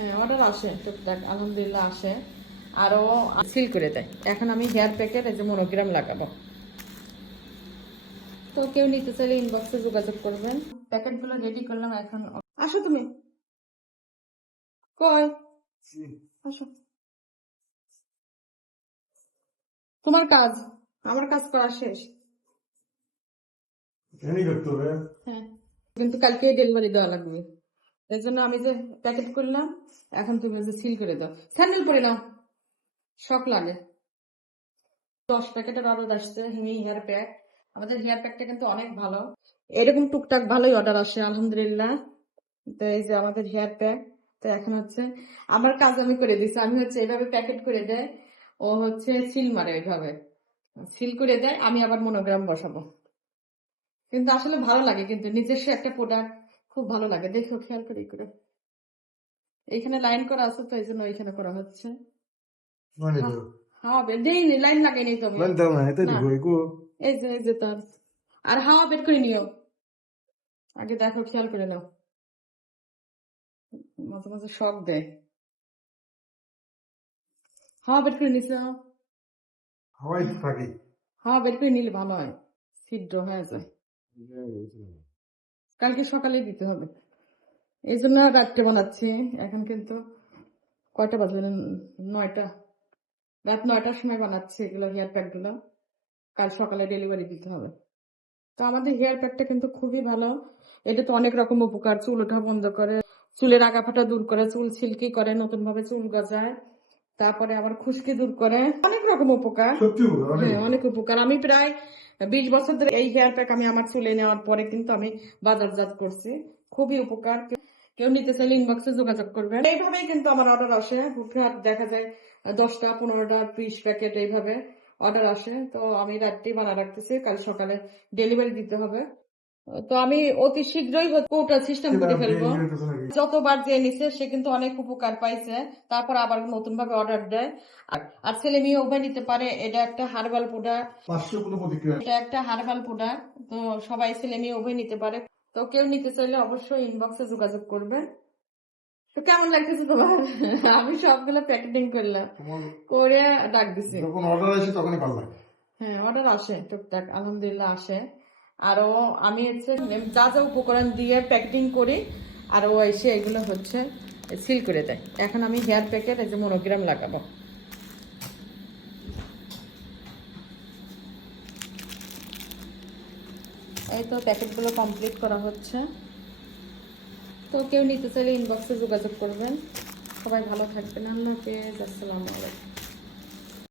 হ্যাঁ, অর্ডার আসে টুকটাক আলহামদুলিল্লাহ আসে, আরও সিল করে দেয়। এখন আমি হেয়ার প্যাকের এই যে মনোগ্রাম লাগাবো, তো কেউ নিতে চাইলে ইনবক্সে যোগাযোগ করবেন। প্যাকেটগুলো রেডি করলাম, এখন আসো তুমি, কই আসো, তোমার কাজ, আমার কাজ করা শেষ। হ্যাঁ, কিন্তু কালকে ডেলিভারি দেওয়া লাগবে, এই জন্য আমি যে প্যাকেট করলাম, এখন তুমি যে সিল করে দাও। স্যান্ডেল পরে নাও, শখ লাগে। 10 প্যাকেটের অর্ডার আসছে হিমি হেয়ার প্যাক। আমাদের হেয়ার প্যাকটা কিন্তু অনেক ভালো, এরকম টুকটাক ভালোই অর্ডার আসে আলহামদুলিল্লাহ। তো এই যে আমাদের হেয়ার প্যাক, তো এখন হচ্ছে আমার কাজ আমি করে দিচ্ছি। আমি হচ্ছে এভাবে প্যাকেট করে দেয়, ও হচ্ছে সিল মারে, এইভাবে সিল করে দেয়, আমি আবার মনোগ্রাম বসাবো। কিন্তু আসলে ভালো লাগে, কিন্তু নিজস্ব একটা প্রোডাক্ট খুব ভালো লাগে। দেখো খেয়াল করে এইখানে লাইন করা আছে, তো এই জন্য এইখানে করা হচ্ছে। হাওয়া বের দেয়নি, লাইন লাগাইনি তুমি না, এই যে তার, আর হাওয়া বের করে নিও আগে, দেখো খেয়াল করে নাও, মাঝে মাঝে শক দেয়। হাওয়া বের করে নিছো, হাওয়া বের করে নিলে ভালো হয়, ছিদ্র হয়ে যায়, কালকে সকালে দিতে হবে, এই জন্য রাত্রে বানাচ্ছি। এখন কিন্তু কয়টা বাজে, 9টা, রাত 9টার সময় বানাচ্ছি এগুলো হেয়ার প্যাক গুলো, কাল সকালে ডেলিভারি দিতে হবে। তো আমাদের হেয়ার প্যাকটা কিন্তু খুবই ভালো, এটা তো অনেক রকম উপকার, চুল ওঠা বন্ধ করে, চুলের আগা ফাটা দূর করে, চুল সিল্কি করে, নতুন ভাবে চুল গজায়, তারপরে আবার খুশকি দূর করে, অনেক রকম উপকার। হ্যাঁ, অনেক উপকার। আমি প্রায় 20 বছর ধরে এই হেয়ার প্যাক আমি আমার চুলে নেওয়ার পরে কিন্তু আমি বাজারজাত করছি, খুবই উপকার। কেউ নিতে চাইলে ইনবক্সে যোগাযোগ করবেন। এইভাবেই কিন্তু আমার অর্ডার আসে, হুটহাট দেখা যায় 10টা 15টা 20 প্যাকেট এইভাবে অর্ডার আসে। তো আমি রাত্রি বানা রাখতেছি, কাল সকালে ডেলিভারি দিতে হবে। তো আমি অতি শীঘ্রই কোটা সিস্টেম করে ফেলবো। যতবার যে নিছে সে কিন্তু অনেক উপকার পাইছে, তারপর আবার নতুন ভাবে অর্ডার দেয়। আর ছেলে মেয়ে উভয় নিতে পারে। এটা একটা হার্বাল প্রোডাক্ট, এটা একটা হার্বাল প্রোডাক্ট, তো সবাই ছেলে মেয়ে উভয় নিতে পারে। তো কেউ নিতে চাইলে অবশ্যই ইনবক্সে যোগাযোগ করবে। তো কেমন লাগতেছে তোমার? আমি সবগুলো প্যাকেটিং করলাম, করে ডাক দিছি। যখন অর্ডার আসে তখনই ভালো লাগে। হ্যাঁ, অর্ডার আসে টুকটাক আলহামদুলিল্লাহ আসে, আরো আমি হচ্ছে যা যা উপকরণ দিয়ে প্যাকেটিং করি, আর ও এসে এগুলো হচ্ছে সিল করে দেয়। এখন আমি হেয়ার প্যাকের এই যে মনোগ্রাম লাগাবো। এই তো প্যাকেটগুলো কমপ্লিট করা হচ্ছে। তো কেউ নিতে চাইলে ইনবক্সে যোগাযোগ করবেন। সবাই ভালো থাকবেন, আল্লাহ হাফেজ, আসসালামু আলাইকুম।